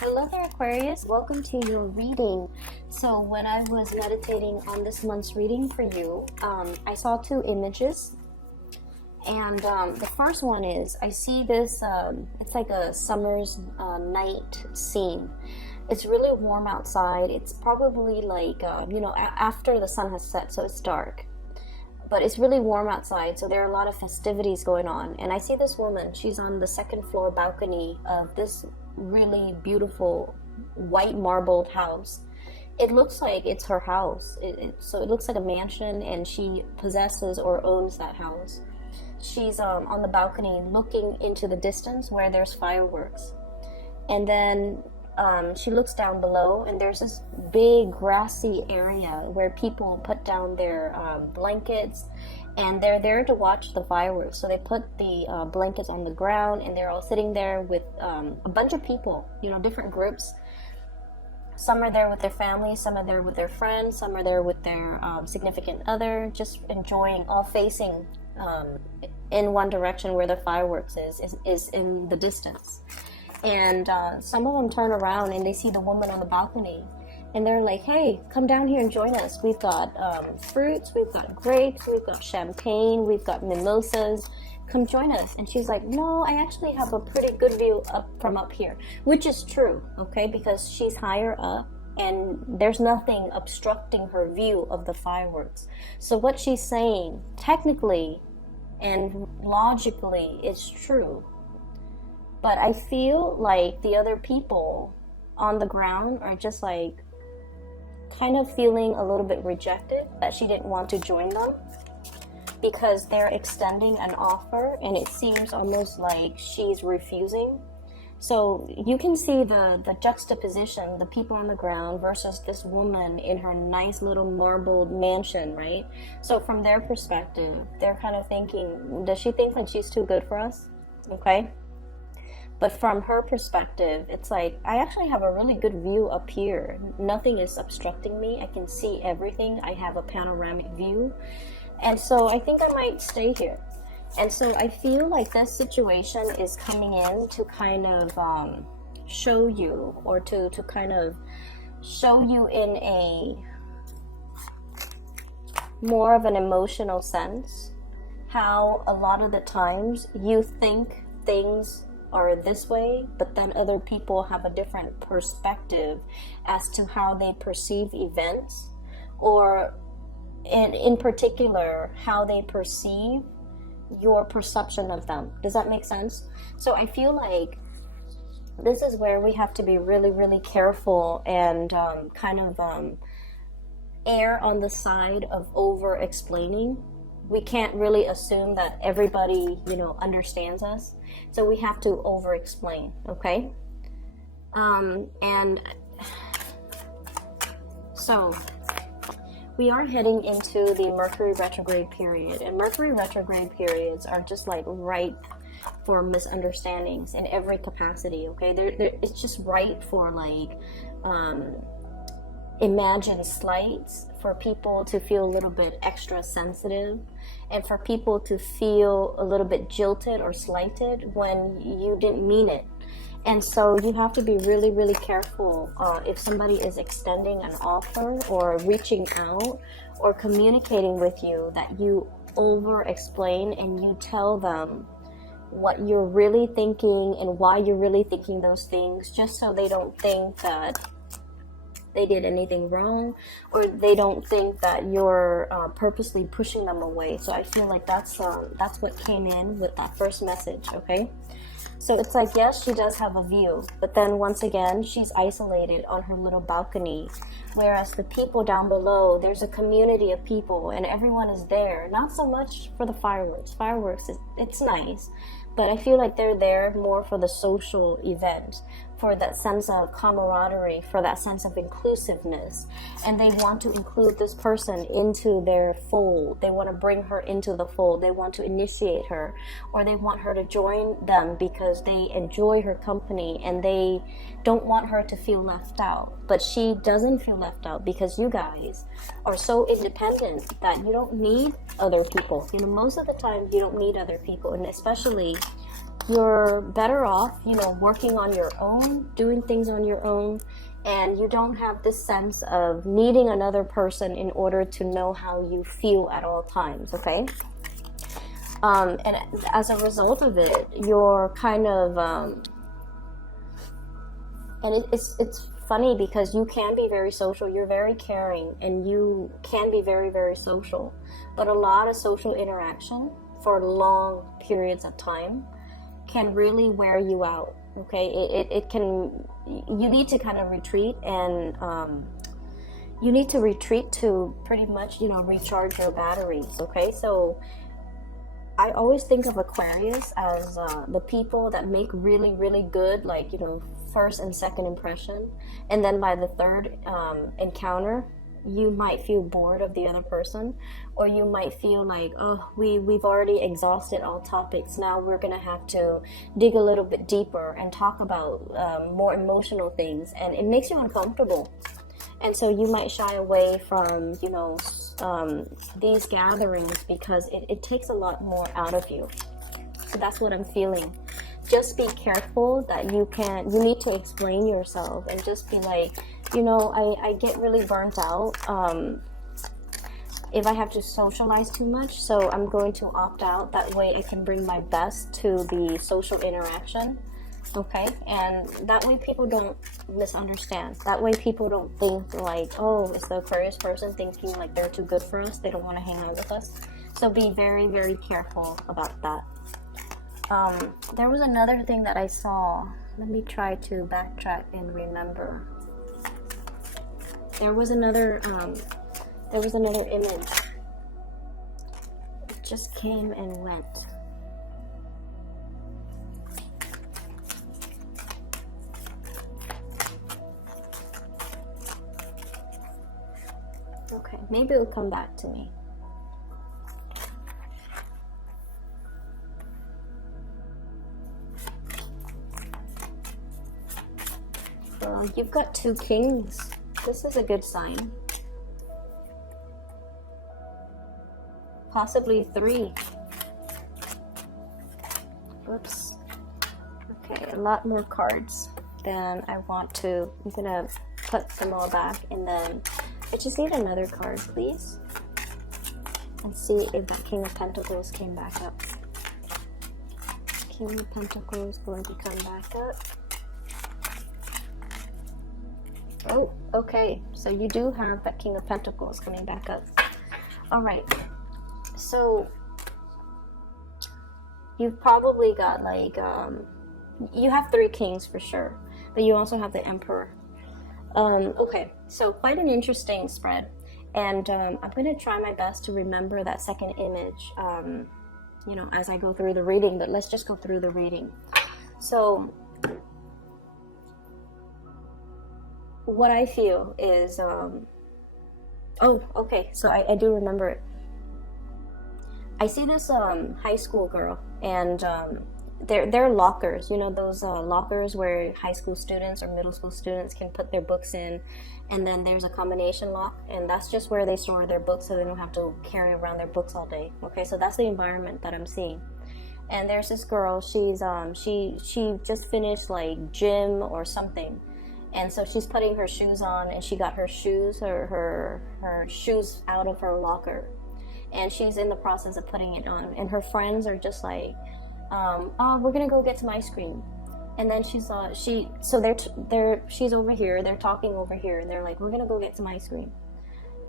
Hello there, Aquarius. Welcome to your reading. So when I was meditating on this month's reading for you, I saw two images. And the first one is, I see this, it's like a summer's night scene. It's really warm outside. It's probably like, after the sun has set, so it's dark. But it's really warm outside, so there are a lot of festivities going on. And I see this woman, she's on the second floor balcony of this really beautiful white marbled house. It looks like it's her house. So it looks like a mansion, and she possesses or owns that house. She's on the balcony looking into the distance where there's fireworks. And then she looks down below, and there's this big grassy area where people put down their blankets, and they're there to watch the fireworks. So they put the blankets on the ground, and they're all sitting there with a bunch of people, different groups. Some are there with their families, some are there with their friends, some are there with their significant other, just enjoying, all facing in one direction where the fireworks is in the distance. And some of them turn around and they see the woman on the balcony, and they're like, hey, come down here and join us. We've got fruits, we've got grapes, we've got champagne, we've got mimosas. Come join us. And she's like, no, I actually have a pretty good view from up here, which is true, okay, because she's higher up and there's nothing obstructing her view of the fireworks. So what she's saying technically and logically is true. But I feel like the other people on the ground are just like kind of feeling a little bit rejected, that she didn't want to join them because they're extending an offer, and it seems almost like she's refusing. So you can see the juxtaposition, the people on the ground versus this woman in her nice little marbled mansion, right? So from their perspective, they're kind of thinking, does she think that she's too good for us? Okay. But from her perspective, it's like, I actually have a really good view up here. Nothing is obstructing me. I can see everything. I have a panoramic view. And so I think I might stay here. And so I feel like this situation is coming in to kind of show you, or to kind of show you in a more of an emotional sense, how a lot of the times you think things are this way, but then other people have a different perspective as to how they perceive events, or in particular how they perceive your perception of them. Does that make sense? So I feel like this is where we have to be really, really careful and err on the side of over explaining. We can't really assume that everybody, understands us. So we have to over-explain, okay? And so we are heading into the Mercury retrograde period. And Mercury retrograde periods are just like ripe for misunderstandings in every capacity, okay? It's just ripe for like imagined slights, for people to feel a little bit extra sensitive, and for people to feel a little bit jilted or slighted when you didn't mean it. And so you have to be really, really careful if somebody is extending an offer or reaching out or communicating with you, that you over explain and you tell them what you're really thinking and why you're really thinking those things, just so they don't think that they did anything wrong, or they don't think that you're purposely pushing them away. So I feel like that's what came in with that first message, okay? So it's like, yes, she does have a view, but then once again, she's isolated on her little balcony, whereas the people down below, there's a community of people and everyone is there. Not so much for the fireworks. It's nice, but I feel like they're there more for the social event, for that sense of camaraderie, for that sense of inclusiveness. And they want to include this person into their fold. They want to bring her into the fold. They want to initiate her, or they want her to join them because they enjoy her company and they don't want her to feel left out. But she doesn't feel left out because you guys are so independent that you don't need other people. Most of the time you don't need other people, and especially you're better off, you know, working on your own, doing things on your own, and you don't have this sense of needing another person in order to know how you feel at all times, okay? And as a result of it, you're kind of, and it's funny because you can be very social, you're very caring, and you can be very, very social, but a lot of social interaction for long periods of time can really wear you out, okay? It can, you need to kind of retreat, and you need to retreat to pretty much, you know, recharge your batteries, okay? So I always think of Aquarius as the people that make really, really good, like, you know, first and second impression. And then by the third encounter, you might feel bored of the other person, or you might feel like, oh, we've already exhausted all topics. Now we're going to have to dig a little bit deeper and talk about more emotional things. And it makes you uncomfortable. And so you might shy away from, you know, these gatherings because it takes a lot more out of you. So that's what I'm feeling. Just be careful that you need to explain yourself and just be like, you know, I get really burnt out if I have to socialize too much, so I'm going to opt out. That way I can bring my best to the social interaction. Okay, and that way people don't misunderstand. That way people don't think like, oh, is the Aquarius person thinking like they're too good for us, they don't want to hang out with us. So be very, very careful about that. There was another thing that I saw. Let me try to backtrack and remember. There was another image. It just came and went. Okay, maybe it'll come back to me. You've got 2 kings. This is a good sign. Possibly 3. Whoops. Okay, a lot more cards than I want to. I'm gonna put them all back, and then I just need another card, please. And see if that King of Pentacles came back up. King of Pentacles going to come back up. Oh, okay. So you do have that King of Pentacles coming back up. All right. So you've probably got like, you have 3 kings for sure, but you also have the Emperor. Okay, so quite an interesting spread. And I'm going to try my best to remember that second image, you know, as I go through the reading, but let's just go through the reading. So what I feel is, oh, okay, so I do remember it. I see this high school girl, and they're lockers, you know, those lockers where high school students or middle school students can put their books in, and then there's a combination lock, and that's just where they store their books so they don't have to carry around their books all day. Okay, so that's the environment that I'm seeing. And there's this girl, she's she just finished like gym or something, and so she's putting her shoes on, and she got her shoes her shoes out of her locker, and she's in the process of putting it on, and her friends are just like, oh, we're gonna go get some ice cream. And then she's over here, they're talking over here, and they're like, we're gonna go get some ice cream.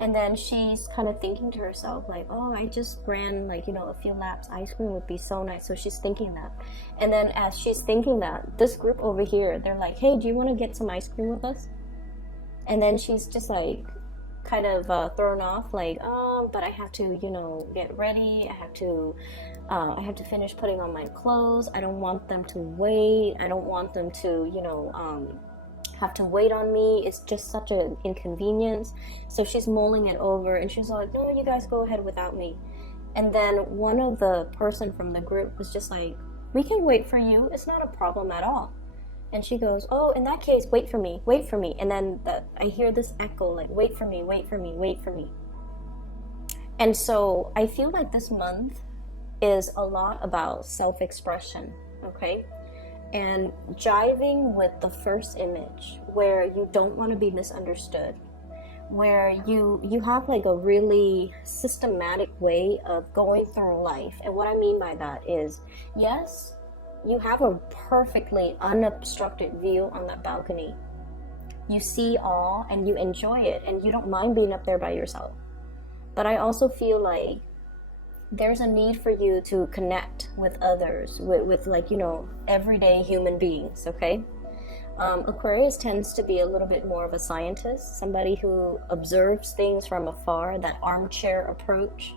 And then she's kind of thinking to herself like, oh, I just ran like, you know, a few laps, ice cream would be so nice. So she's thinking that. And then as she's thinking that, this group over here, they're like, hey, do you want to get some ice cream with us? And then she's just like kind of thrown off, like, oh, but I have to, you know, get ready, I have to finish putting on my clothes, I don't want them to wait, I don't want them to, you know, have to wait on me, it's just such an inconvenience. So she's mulling it over, and she's like, no, you guys go ahead without me. And then one of the person from the group was just like, we can wait for you, it's not a problem at all. And she goes, oh, in that case, wait for me. And then I hear this echo, like, wait for me. And so I feel like this month is a lot about self-expression. okay? And jiving with the first image, where you don't want to be misunderstood, where you have like a really systematic way of going through life. And what I mean by that is, yes, you have a perfectly unobstructed view on that balcony. You see all and you enjoy it, and you don't mind being up there by yourself. But I also feel like there's a need for you to connect with others, with like, you know, everyday human beings, okay? Aquarius tends to be a little bit more of a scientist, somebody who observes things from afar, that armchair approach,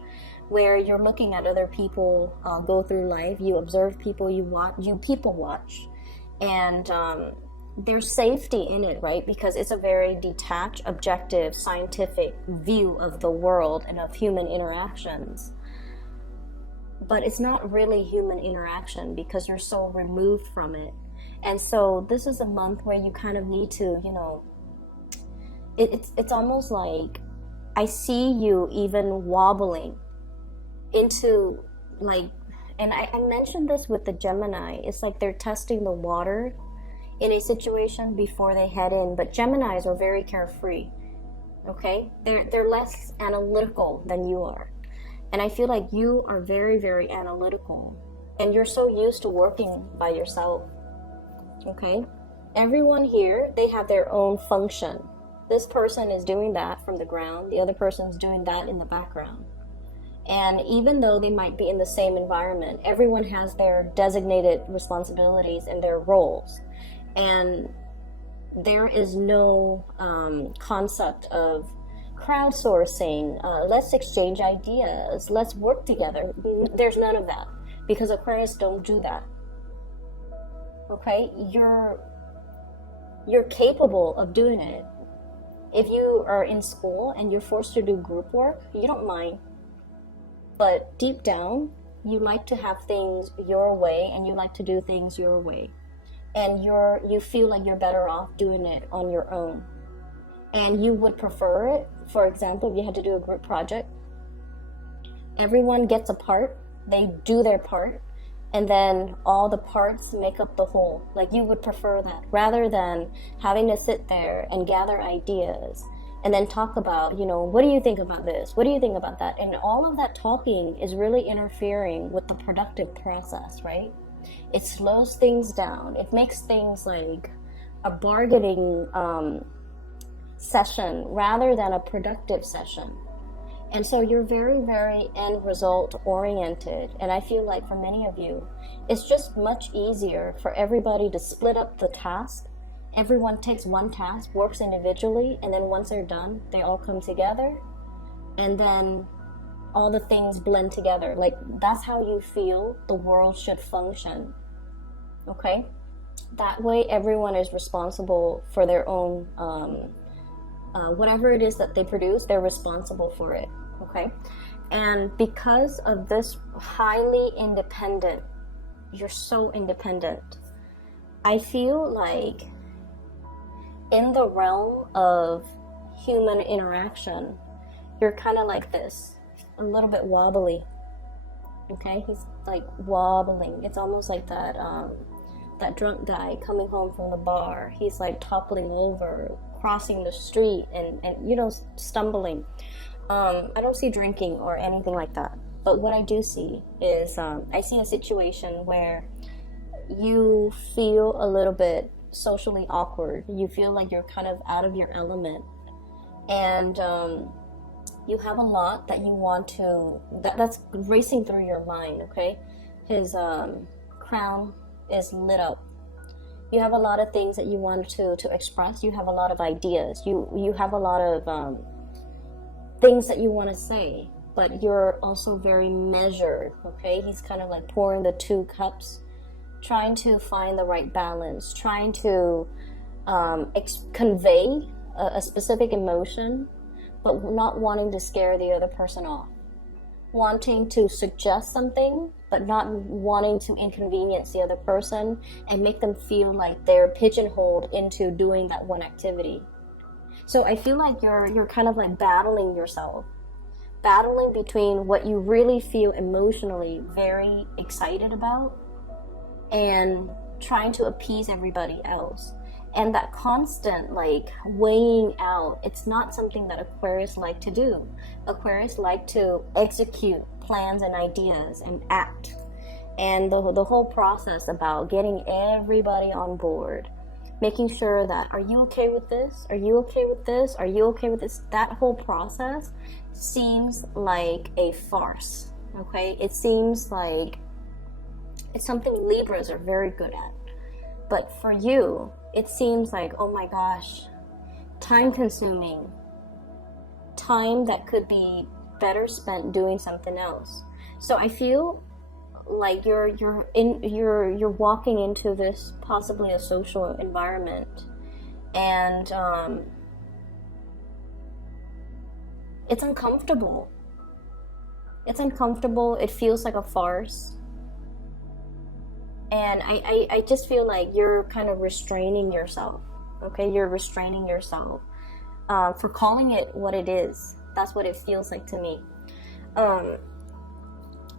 where you're looking at other people go through life. You observe people, you people watch, and there's safety in it, right? Because it's a very detached, objective, scientific view of the world and of human interactions. But it's not really human interaction because you're so removed from it. And so this is a month where you kind of need to, you know, it's almost like I see you even wobbling into like, and I mentioned this with the Gemini, it's like they're testing the water in a situation before they head in. But Geminis are very carefree, okay? They're less analytical than you are. And I feel like you are very, very analytical, and you're so used to working by yourself, okay? Everyone here, they have their own function. This person is doing that from the ground, the other person's doing that in the background. And even though they might be in the same environment, everyone has their designated responsibilities and their roles. And there is no concept of crowdsourcing, let's exchange ideas, let's work together. There's none of that, because Aquarius don't do that. Okay, you're capable of doing it. If you are in school and you're forced to do group work, you don't mind. But deep down, you like to have things your way, and you like to do things your way. And you feel like you're better off doing it on your own. And you would prefer it, for example, if you had to do a group project, everyone gets a part, they do their part, and then all the parts make up the whole. Like, you would prefer that, rather than having to sit there and gather ideas and then talk about, you know, what do you think about this? What do you think about that? And all of that talking is really interfering with the productive process, right? It slows things down. It makes things like a bargaining session rather than a productive session. And so you're very, very end result oriented. And I feel like for many of you, it's just much easier for everybody to split up the task. Everyone takes one task, works individually, and then once they're done, they all come together, and then all the things blend together. Like, that's how you feel the world should function. Okay? That way everyone is responsible for their own whatever it is that they produce, they're responsible for it, okay? And because of this highly independent, you're so independent, I feel like in the realm of human interaction, you're kind of like this, a little bit wobbly, okay? He's like wobbling. It's almost like that drunk guy coming home from the bar. He's like toppling over, crossing the street, and you know, stumbling. I don't see drinking or anything like that, but what I do see is I see a situation where you feel a little bit socially awkward. You feel like you're kind of out of your element, and you have a lot that you want to, that's racing through your mind, okay? His crown is lit up. You have a lot of things that you want to express. You have a lot of ideas. You have a lot of things that you want to say, but you're also very measured, okay? He's kind of like pouring the two cups, trying to find the right balance, trying to convey a specific emotion, but not wanting to scare the other person off. Wanting to suggest something, but not wanting to inconvenience the other person and make them feel like they're pigeonholed into doing that one activity. So I feel like you're kind of like battling yourself, battling between what you really feel emotionally very excited about and trying to appease everybody else. And that constant like weighing out, it's not something that Aquarius like to do. Aquarius like to execute plans and ideas and act. And the whole process about getting everybody on board, making sure that, are you okay with this? Are you okay with this? Are you okay with this? That whole process seems like a farce, okay? It seems like it's something Libras are very good at. But for you, it seems like, oh my gosh, time consuming, time that could be better spent doing something else. So I feel like you're walking into this possibly a social environment, and it's uncomfortable. It's uncomfortable. It feels like a farce. And I just feel like you're kind of restraining yourself, okay? You're restraining yourself for calling it what it is. That's what it feels like to me.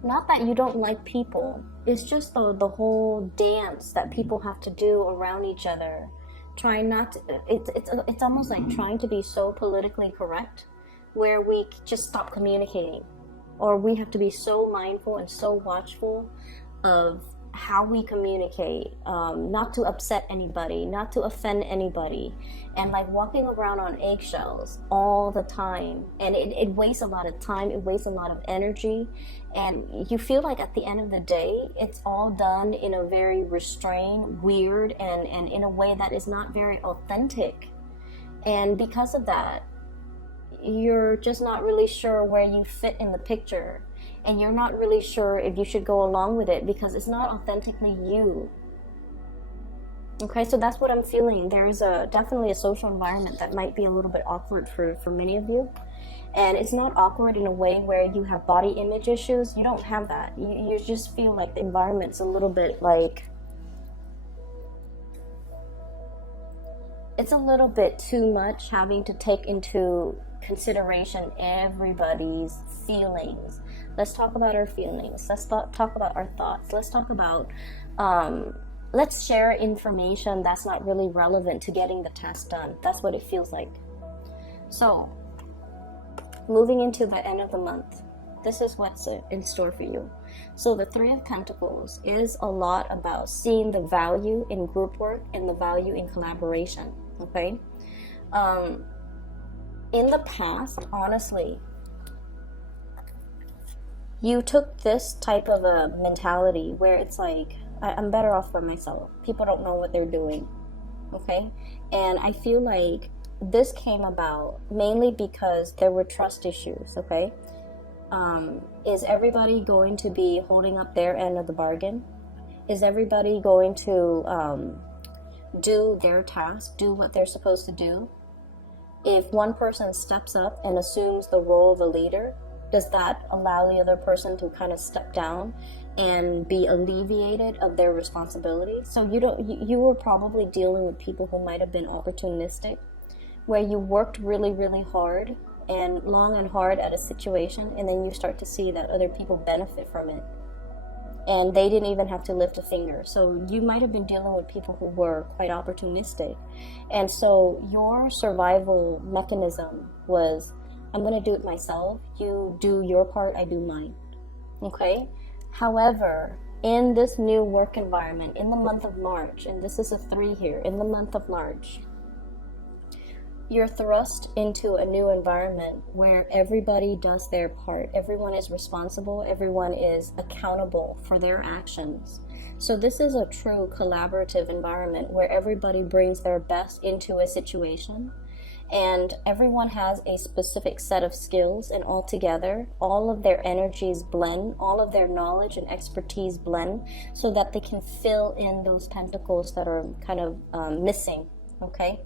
Not that you don't like people. It's just the whole dance that people have to do around each other. Trying not to, it's almost like trying to be so politically correct where we just stop communicating. Or we have to be so mindful and so watchful of how we communicate, not to upset anybody, not to offend anybody, and like walking around on eggshells all the time. And it wastes a lot of time, it wastes a lot of energy, and you feel like at the end of the day, it's all done in a very restrained, weird, and in a way that is not very authentic. And because of that, you're just not really sure where you fit in the picture. And you're not really sure if you should go along with it because it's not authentically you. Okay, so that's what I'm feeling. There's definitely a social environment that might be a little bit awkward for many of you. And it's not awkward in a way where you have body image issues. You don't have that. You just feel like the environment's a little bit like, it's a little bit too much having to take into consideration everybody's feelings. Let's talk about our feelings. Let's talk about our thoughts. Let's talk about, let's share information that's not really relevant to getting the task done. That's what it feels like. So, moving into the end of the month, this is what's in store for you. So the Three of Pentacles is a lot about seeing the value in group work and the value in collaboration, okay? In the past, honestly, you took this type of a mentality where it's like, I'm better off by myself. People don't know what they're doing, okay? And I feel like this came about mainly because there were trust issues, okay? Is everybody going to be holding up their end of the bargain? Is everybody going to do their task, do what they're supposed to do? If one person steps up and assumes the role of a leader, does that allow the other person to kind of step down and be alleviated of their responsibility? So you were probably dealing with people who might have been opportunistic, where you worked really, really hard and long and hard at a situation, and then you start to see that other people benefit from it. And they didn't even have to lift a finger. So you might have been dealing with people who were quite opportunistic. And so your survival mechanism was, I'm going to do it myself. You do your part, I do mine. Okay? However, in this new work environment, in the month of March, and this is a 3 here, in the month of March, you're thrust into a new environment where everybody does their part. Everyone is responsible. Everyone is accountable for their actions. So this is a true collaborative environment where everybody brings their best into a situation, and everyone has a specific set of skills, and all together, all of their energies blend, all of their knowledge and expertise blend, so that they can fill in those pentacles that are kind of missing, okay?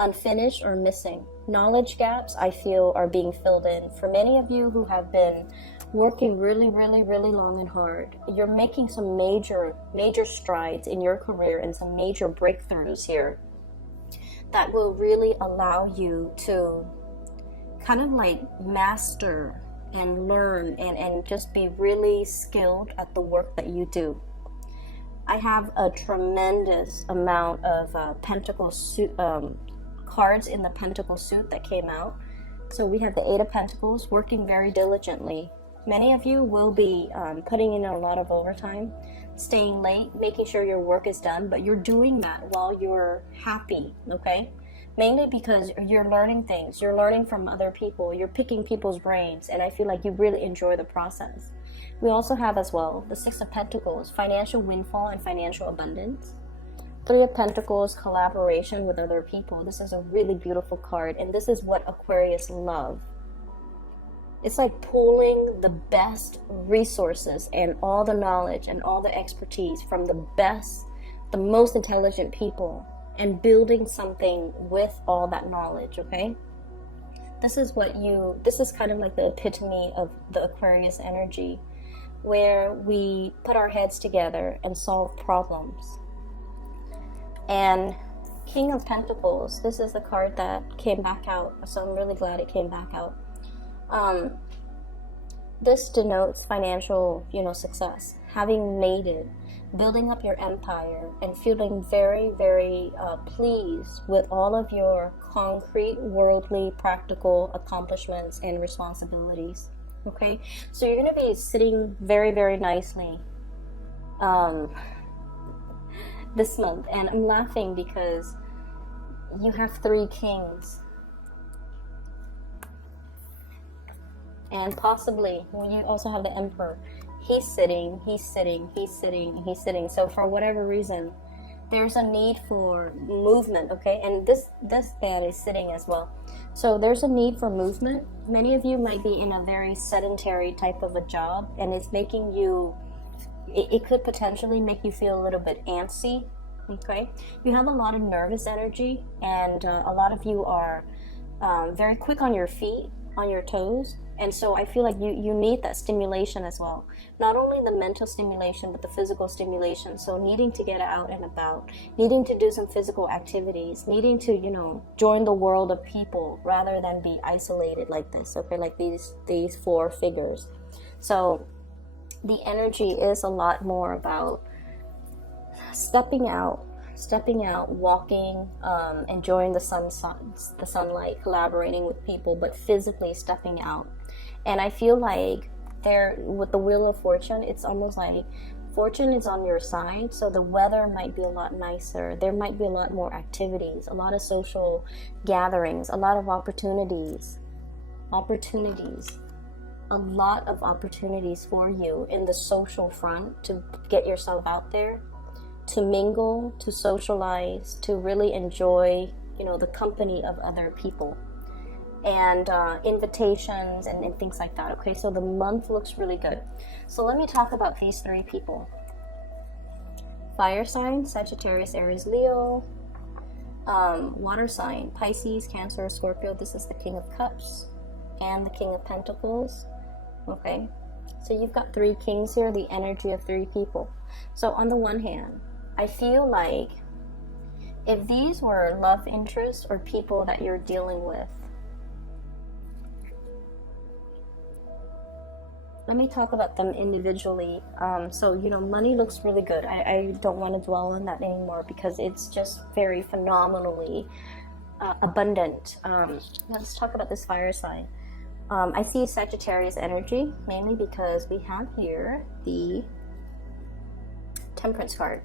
Unfinished or missing. Knowledge gaps, I feel, are being filled in. For many of you who have been working really, really, really long and hard, you're making some major strides in your career and some major breakthroughs here that will really allow you to kind of like master and learn and just be really skilled at the work that you do. I have a tremendous amount of pentacle suit cards in the pentacle suit that came out. So we have the Eight of Pentacles, working very diligently. Many of you will be putting in a lot of overtime, staying late, making sure your work is done, but you're doing that while you're happy, okay? Mainly because you're learning things, you're learning from other people, you're picking people's brains, and I feel like you really enjoy the process. We also have as well the Six of Pentacles, financial windfall and financial abundance. Three of Pentacles, collaboration with other people. This is a really beautiful card, and this is what Aquarius love. It's like pulling the best resources and all the knowledge and all the expertise from the best, the most intelligent people, and building something with all that knowledge, okay? This is kind of like the epitome of the Aquarius energy, where we put our heads together and solve problems. And King of Pentacles, this is the card that came back out, so I'm really glad it came back out. This denotes financial, success, having made it, building up your empire, and feeling very, very pleased with all of your concrete, worldly, practical accomplishments and responsibilities. Okay, so you're going to be sitting very, very nicely this month, and I'm laughing because you have three kings, and possibly when you also have the Emperor, he's sitting. So for whatever reason, there's a need for movement, okay? And this man is sitting as well. So there's a need for movement. Many of you might be in a very sedentary type of a job, and it's making you, it could potentially make you feel a little bit antsy, okay? You have a lot of nervous energy, and a lot of you are very quick on your feet, on your toes, and so I feel like you need that stimulation as well. Not only the mental stimulation, but the physical stimulation. So needing to get out and about, needing to do some physical activities, needing to, join the world of people rather than be isolated like this, okay, like these four figures. So the energy is a lot more about stepping out, walking, enjoying the sunlight, collaborating with people, but physically stepping out. And I feel like with the Wheel of Fortune, it's almost like fortune is on your side, so the weather might be a lot nicer. There might be a lot more activities, a lot of social gatherings, a lot of opportunities, a lot of opportunities for you in the social front to get yourself out there, to mingle, to socialize, to really enjoy, the company of other people, and invitations and things like that. Okay, so the month looks really good. So let me talk about these three people. Fire sign, Sagittarius, Aries, Leo. Water sign, Pisces, Cancer, Scorpio. This is the King of Cups and the King of Pentacles. Okay, so you've got three kings here, the energy of three people. So on the one hand, I feel like if these were love interests or people that you're dealing with, let me talk about them individually. So, money looks really good. I don't want to dwell on that anymore because it's just very phenomenally abundant. Let's talk about this fire sign. I see Sagittarius energy, mainly because we have here the Temperance card.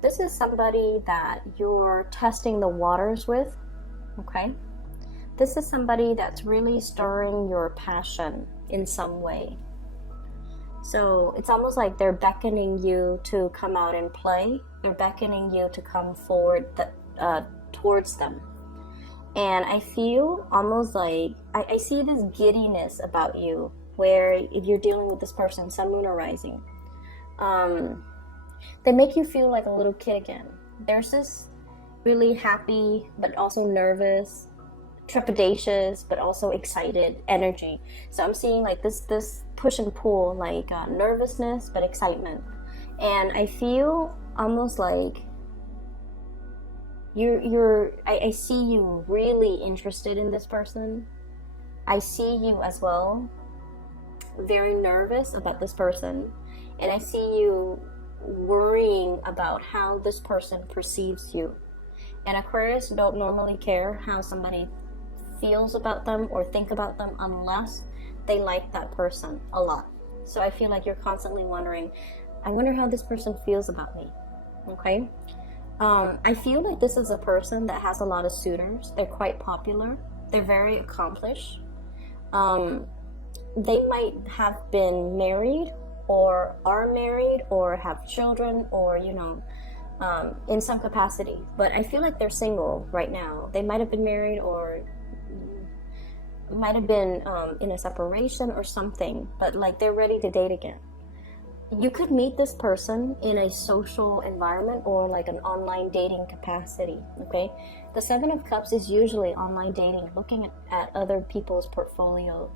This is somebody that you're testing the waters with, okay? This is somebody that's really stirring your passion in some way. So it's almost like they're beckoning you to come out and play. They're beckoning you to come forward towards them. And I feel almost like, I see this giddiness about you, where if you're dealing with this person, sun, moon, or rising, they make you feel like a little kid again. There's this really happy, but also nervous, trepidatious, but also excited energy. So I'm seeing like this push and pull, like nervousness, but excitement. And I feel almost like I see you really interested in this person. I see you as well very nervous about this person, and I see you worrying about how this person perceives you. And Aquarius don't normally care how somebody feels about them or think about them unless they like that person a lot. So I feel like you're constantly wondering, I wonder how this person feels about me. Okay? I feel like this is a person that has a lot of suitors. They're quite popular. They're very accomplished. They might have been married or are married or have children or, you know, in some capacity. But I feel like they're single right now. They might have been married or might have been in a separation or something. But like they're ready to date again. You could meet this person in a social environment or like an online dating capacity, okay? The Seven of Cups is usually online dating, looking at other people's profiles.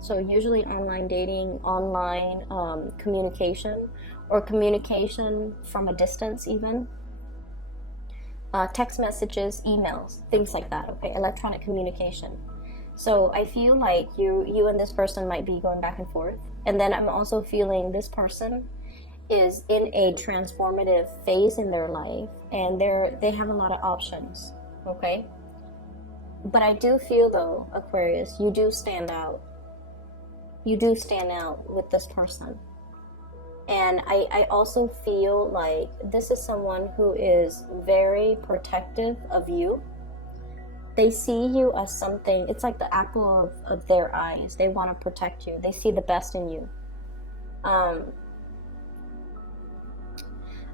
So usually online dating, online communication, or communication from a distance even. Text messages, emails, things like that, okay? Electronic communication. So I feel like you and this person might be going back and forth. And then I'm also feeling this person is in a transformative phase in their life, and they have a lot of options, okay? But I do feel though, Aquarius, you do stand out. You do stand out with this person. And I also feel like this is someone who is very protective of you. They see you as something, it's like the apple of their eyes. They want to protect you. They see the best in you.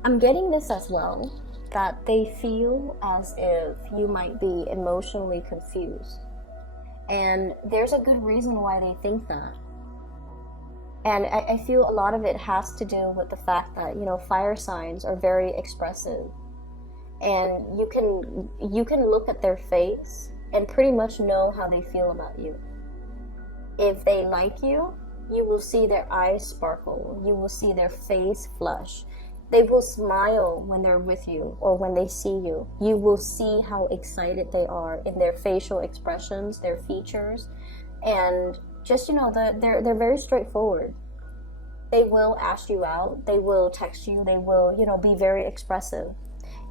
I'm getting this as well, that they feel as if you might be emotionally confused. And there's a good reason why they think that. And I feel a lot of it has to do with the fact that, you know, fire signs are very expressive. And you can look at their face and pretty much know how they feel about you. If they like you, you will see their eyes sparkle. You will see their face flush. They will smile when they're with you or when they see you. You will see how excited they are in their facial expressions, their features, and just, you know, they're very straightforward. They will ask you out. They will text you. They will, you know, be very expressive.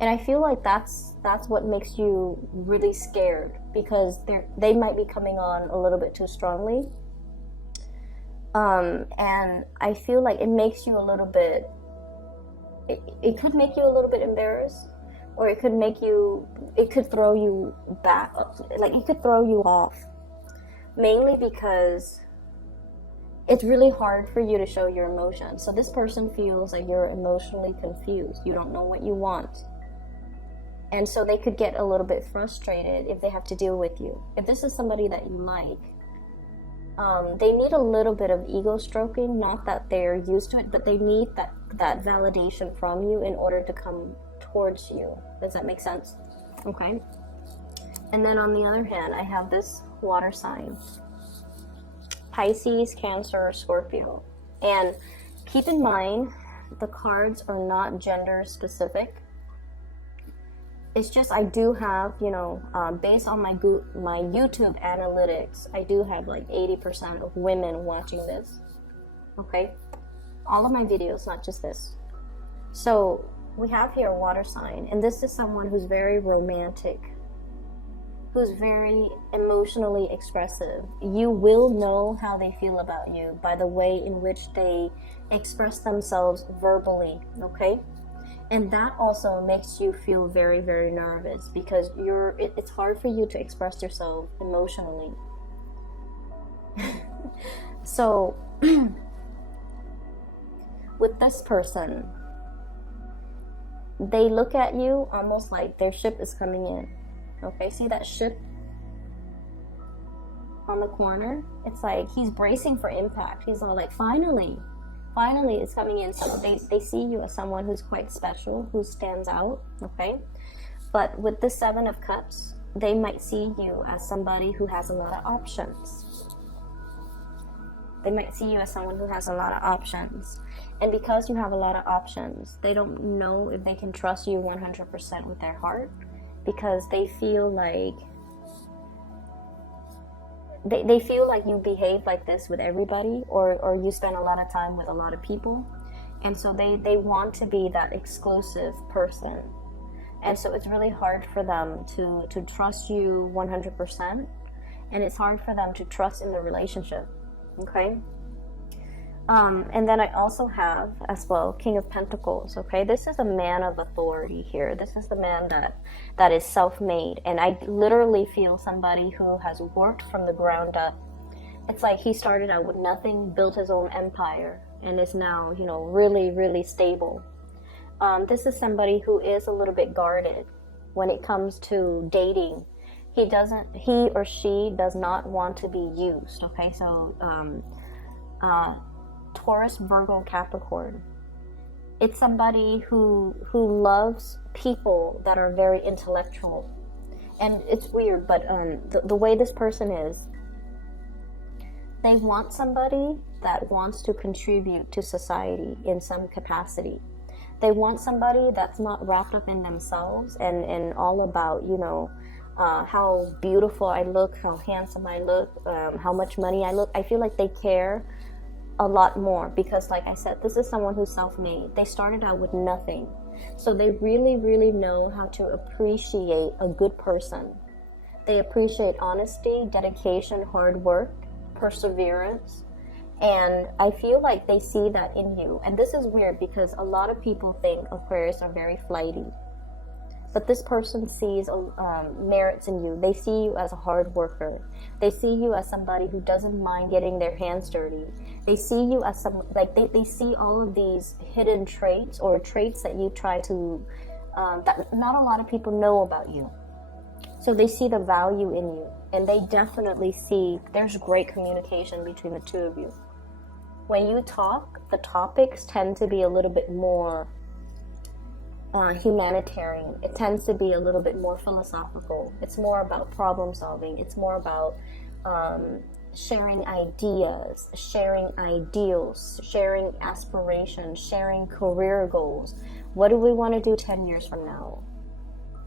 And I feel like that's what makes you really scared, because they might be coming on a little bit too strongly. And I feel like it makes you a little bit, it could make you a little bit embarrassed, or it could throw you back, like it could throw you off. Mainly because it's really hard for you to show your emotions. So this person feels like you're emotionally confused. You don't know what you want. And so they could get a little bit frustrated if they have to deal with you. If this is somebody that you like, they need a little bit of ego stroking. Not that they're used to it, but they need that validation from you in order to come towards you. Does that make sense? Okay. And then on the other hand, I have this water sign. Pisces, Cancer, Scorpio. And keep in mind, the cards are not gender specific. It's just I do have, you know, based on my YouTube analytics, I do have like 80% of women watching this. Okay? All of my videos, not just this. So we have here a water sign, and this is someone who's very romantic, who's very emotionally expressive. You will know how they feel about you by the way in which they express themselves verbally, okay? And that also makes you feel very, very nervous, because it's hard for you to express yourself emotionally. So, with this person, they look at you almost like their ship is coming in. Okay, see that ship on the corner? It's like he's bracing for impact. He's all like, finally it's coming in. So they see you as someone who's quite special, who stands out, okay? But with the Seven of Cups, they might see you as somebody who has a lot of options. They might see you as someone who has a lot of options. And because you have a lot of options, they don't know if they can trust you 100% with their heart, because they feel like they feel like you behave like this with everybody, or you spend a lot of time with a lot of people, and so they want to be that exclusive person. And so it's really hard for them to trust you 100%, and it's hard for them to trust in the relationship, okay? And then I also have, as well, King of Pentacles, okay? This is a man of authority here. This is the man that is self-made. And I literally feel somebody who has worked from the ground up. It's like he started out with nothing, built his own empire, and is now, you know, really, really stable. This is somebody who is a little bit guarded when it comes to dating. He or she does not want to be used, okay? So, Taurus, Virgo, Capricorn. It's somebody who loves people that are very intellectual. And it's weird, but the way this person is, they want somebody that wants to contribute to society in some capacity. They want somebody that's not wrapped up in themselves and all about, you know, how beautiful I look, how handsome I look, how much money I look. I feel like they care a lot more because, like I said, this is someone who's self-made. They started out with nothing. So they really, really know how to appreciate a good person. They appreciate honesty, dedication, hard work, perseverance. And I feel like they see that in you. And this is weird because a lot of people think Aquarius are very flighty. But this person sees merits in you. They see you as a hard worker. They see you as somebody who doesn't mind getting their hands dirty. They see you as they see all of these hidden traits or traits that you try to, that not a lot of people know about you. So they see the value in you. And they definitely see there's great communication between the two of you. When you talk, the topics tend to be a little bit more humanitarian. It tends to be a little bit more philosophical. It's more about problem solving. It's more about sharing ideas, sharing ideals, sharing aspirations, sharing career goals. What do we want to do 10 years from now?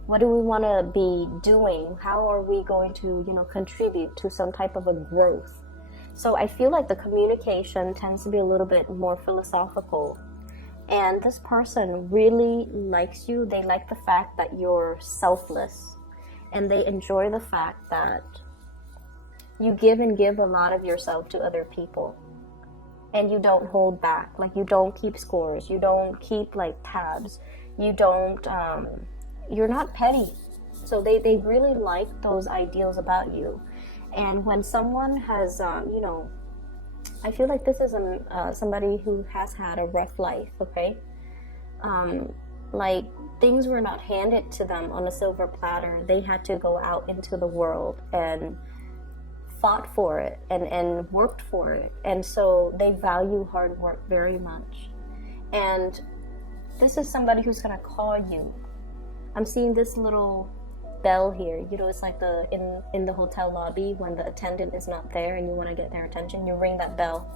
What do we want to be doing? How are we going to, you know, contribute to some type of a growth? So I feel like the communication tends to be a little bit more philosophical. And this person really likes you. They like the fact that you're selfless. And they enjoy the fact that you give a lot of yourself to other people. And you don't hold back. Like, you don't keep scores. You don't keep, like, tabs. You don't, you're not petty. So they really like those ideals about you. And when someone has, you know, I feel like this is somebody who has had a rough life, okay? Like, things were not handed to them on a silver platter. They had to go out into the world and fought for it and worked for it. And so they value hard work very much. And this is somebody who's going to call you. I'm seeing this little bell here. You know, it's like in the hotel lobby when the attendant is not there and you want to get their attention, you ring that bell.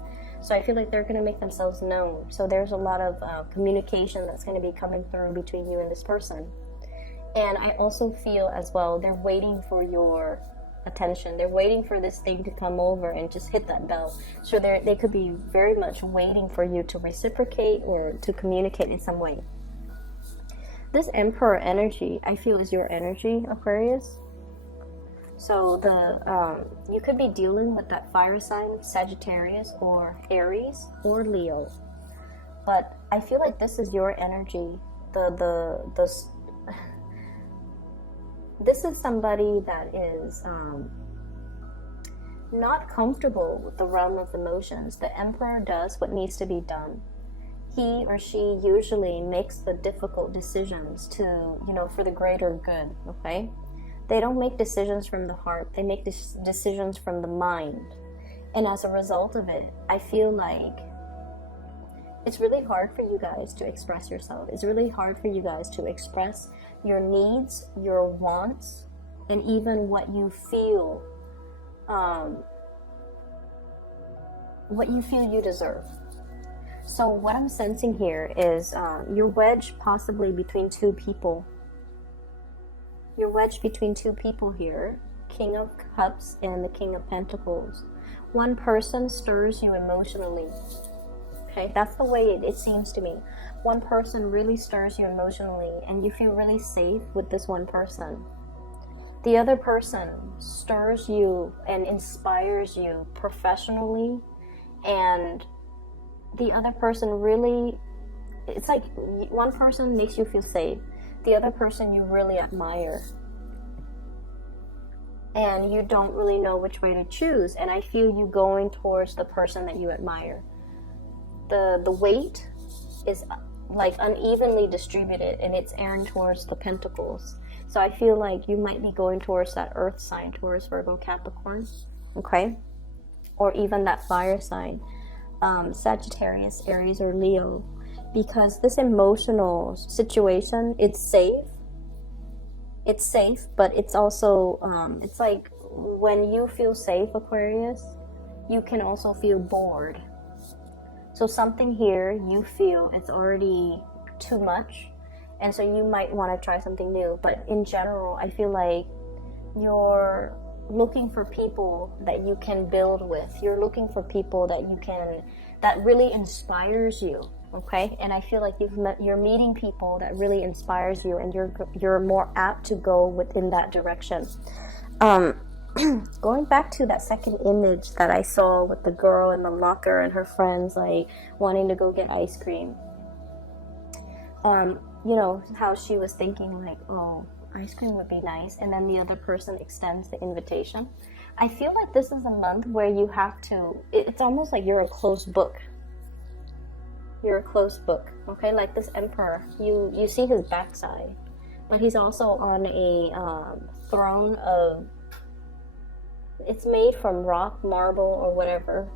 So I feel like they're going to make themselves known. So there's a lot of communication that's going to be coming through between you and this person. And I also feel as well, they're waiting for your attention. They're waiting for this thing to come over and just hit that bell. So they could be very much waiting for you to reciprocate or to communicate in some way. This Emperor energy, I feel, is your energy, Aquarius. So you could be dealing with that fire sign, Sagittarius or Aries or Leo. But I feel like this is your energy. This is somebody that is not comfortable with the realm of emotions. The Emperor does what needs to be done. He or she usually makes the difficult decisions to, you know, for the greater good, okay? They don't make decisions from the heart. They make decisions from the mind. And as a result of it, I feel like it's really hard for you guys to express yourself. It's really hard for you guys to express your needs, your wants, and even what you feel you deserve. So what I'm sensing here is you're wedged possibly between two people. You're wedged between two people here. King of Cups and the King of Pentacles. One person stirs you emotionally. Okay, that's the way it seems to me. One person really stirs you emotionally, and you feel really safe with this one person. The other person stirs you and inspires you professionally, and the other person really, it's like one person makes you feel safe. The other person you really admire. And you don't really know which way to choose. And I feel you going towards the person that you admire. The weight is like unevenly distributed, and it's airing towards the Pentacles. So I feel like you might be going towards that earth sign, Taurus, Virgo, Capricorn. Okay? Or even that fire sign, Sagittarius, Aries, or Leo. Because this emotional situation, it's safe. It's safe, but it's also, it's like when you feel safe, Aquarius, you can also feel bored. So something here, you feel it's already too much, and so you might want to try something new. But in general, I feel like you're looking for people that you can build with. You're looking for people that you can, that really inspires you. Okay, and I feel like you're meeting people that really inspires you, and you're more apt to go within that direction. Going back to that second image that I saw with the girl in the locker and her friends like wanting to go get ice cream. You know how she was thinking like, oh, ice cream would be nice, and then the other person extends the invitation. I feel like this is a month where you have to, it's almost like you're a closed book. You're a closed book, okay? Like this emperor, you see his backside, but he's also on a throne of, it's made from rock, marble, or whatever,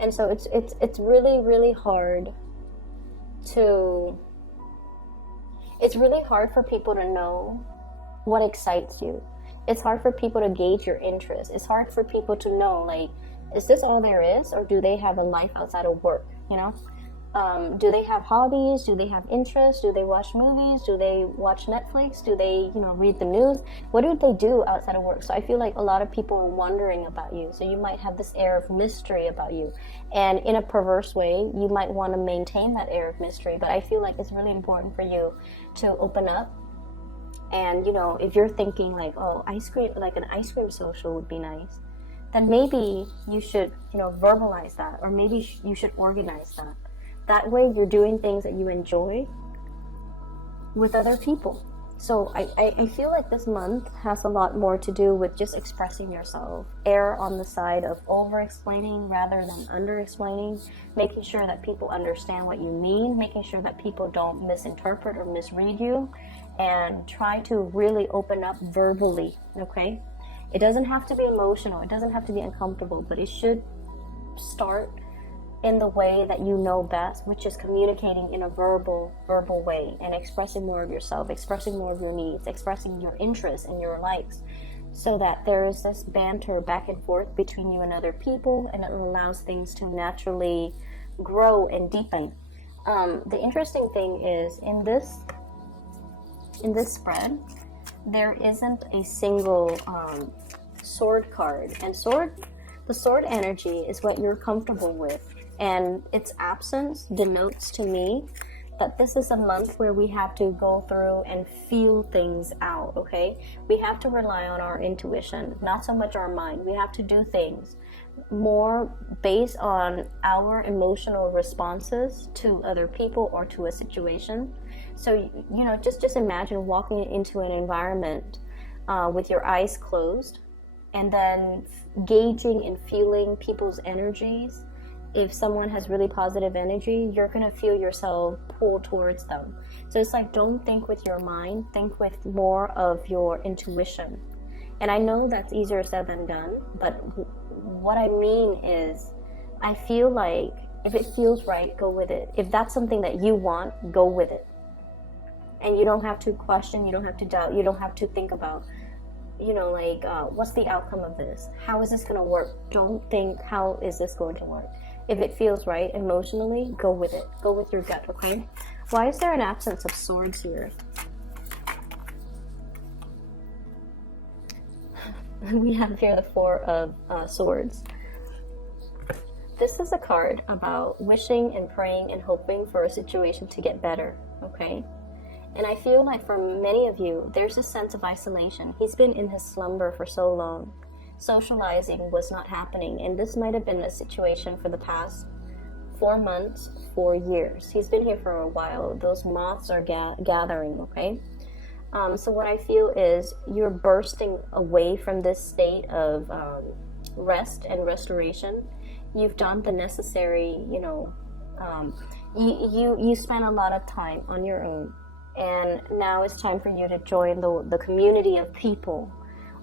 and so it's really, really hard to, it's really hard for people to know what excites you. It's hard for people to gauge your interest. It's hard for people to know, like, is this all there is, or do they have a life outside of work, you know? Do they have hobbies? Do they have interests? Do they watch movies? Do they watch Netflix? Do they, read the news? What do they do outside of work? So I feel like a lot of people are wondering about you. So you might have this air of mystery about you. And in a perverse way, you might want to maintain that air of mystery. But I feel like it's really important for you to open up. And, if you're thinking like, oh, ice cream, like an ice cream social would be nice, then maybe you should, verbalize that. Or maybe you should organize that. That way you're doing things that you enjoy with other people. So I feel like this month has a lot more to do with just expressing yourself. Err on the side of over-explaining rather than under-explaining. Making sure that people understand what you mean. Making sure that people don't misinterpret or misread you. And try to really open up verbally, okay? It doesn't have to be emotional. It doesn't have to be uncomfortable. But it should start in the way that you know best, which is communicating in a verbal way and expressing more of yourself, expressing more of your needs, expressing your interests and your likes, so that there is this banter back and forth between you and other people, and it allows things to naturally grow and deepen. The interesting thing is in this spread, there isn't a single sword card, and the sword energy is what you're comfortable with. And its absence denotes to me that this is a month where we have to go through and feel things out, okay? We have to rely on our intuition, not so much our mind. We have to do things more based on our emotional responses to other people or to a situation. So, just imagine walking into an environment with your eyes closed and then gauging and feeling people's energies. If someone has really positive energy, you're going to feel yourself pull towards them. So it's like, don't think with your mind, think with more of your intuition. And I know that's easier said than done, but what I mean is, I feel like if it feels right, go with it. If that's something that you want, go with it. And you don't have to question, you don't have to doubt, you don't have to think about, what's the outcome of this? How is this going to work? Don't think, how is this going to work? If it feels right emotionally, go with it. Go with your gut, okay? Why is there an absence of swords here? we have here the Four of Swords. This is a card about wishing and praying and hoping for a situation to get better, okay? And I feel like for many of you, there's a sense of isolation. He's been in his slumber for so long. Socializing was not happening, and this might have been a situation for the past 4 months, 4 years. He's been here for a while. Those moths are gathering, okay? So what I feel is you're bursting away from this state of rest and restoration. You've done the necessary, you spent a lot of time on your own, and now it's time for you to join the community of people.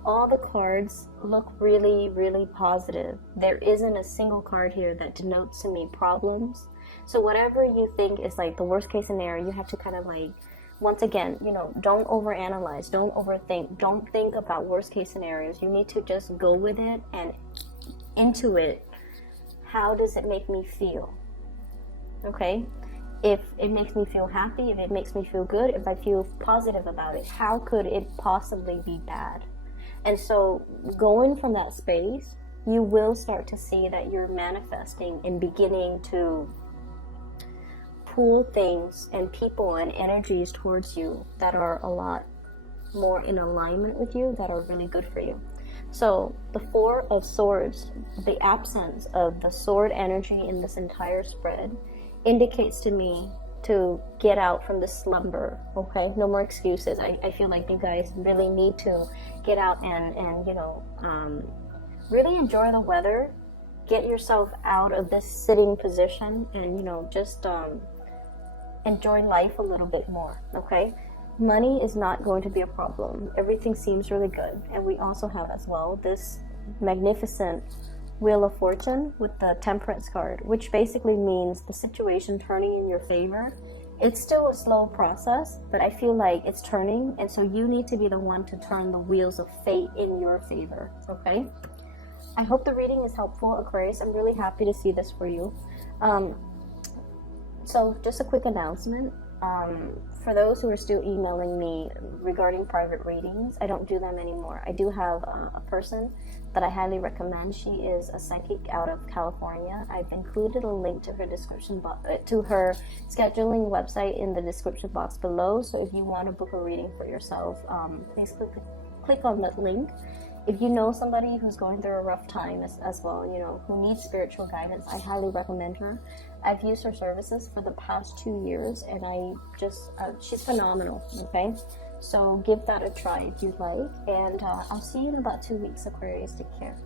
All the cards look really, really positive. There isn't a single card here that denotes to me problems. So whatever you think is like the worst case scenario, you have to kind of like, once again, don't overanalyze, don't overthink, don't think about worst case scenarios. You need to just go with it and into it. How does it make me feel? Okay? If it makes me feel happy, if it makes me feel good, if I feel positive about it, how could it possibly be bad? And so going from that space, you will start to see that you're manifesting and beginning to pull things and people and energies towards you that are a lot more in alignment with you, that are really good for you. So the Four of Swords, the absence of the sword energy in this entire spread, indicates to me to get out from the slumber, okay? No more excuses. I feel like you guys really need to get out and really enjoy the weather. Get yourself out of this sitting position and, just enjoy life a little bit more, okay? Money is not going to be a problem. Everything seems really good. And we also have as well this magnificent Wheel of Fortune with the Temperance card, which basically means the situation turning in your favor. It's still a slow process, but I feel like it's turning, and so you need to be the one to turn the wheels of fate in your favor, okay? I hope the reading is helpful, Aquarius. I'm really happy to see this for you. So just a quick announcement. For those who are still emailing me regarding private readings, I don't do them anymore. I do have a person that I highly recommend. She is a psychic out of California. I've included a link to her to her scheduling website in the description box below. So if you want to book a reading for yourself, please click on that link. If you know somebody who's going through a rough time as well, who needs spiritual guidance, I highly recommend her. I've used her services for the past 2 years, and she's phenomenal, okay? So give that a try if you'd like, and I'll see you in about 2 weeks, Aquarius. Take care.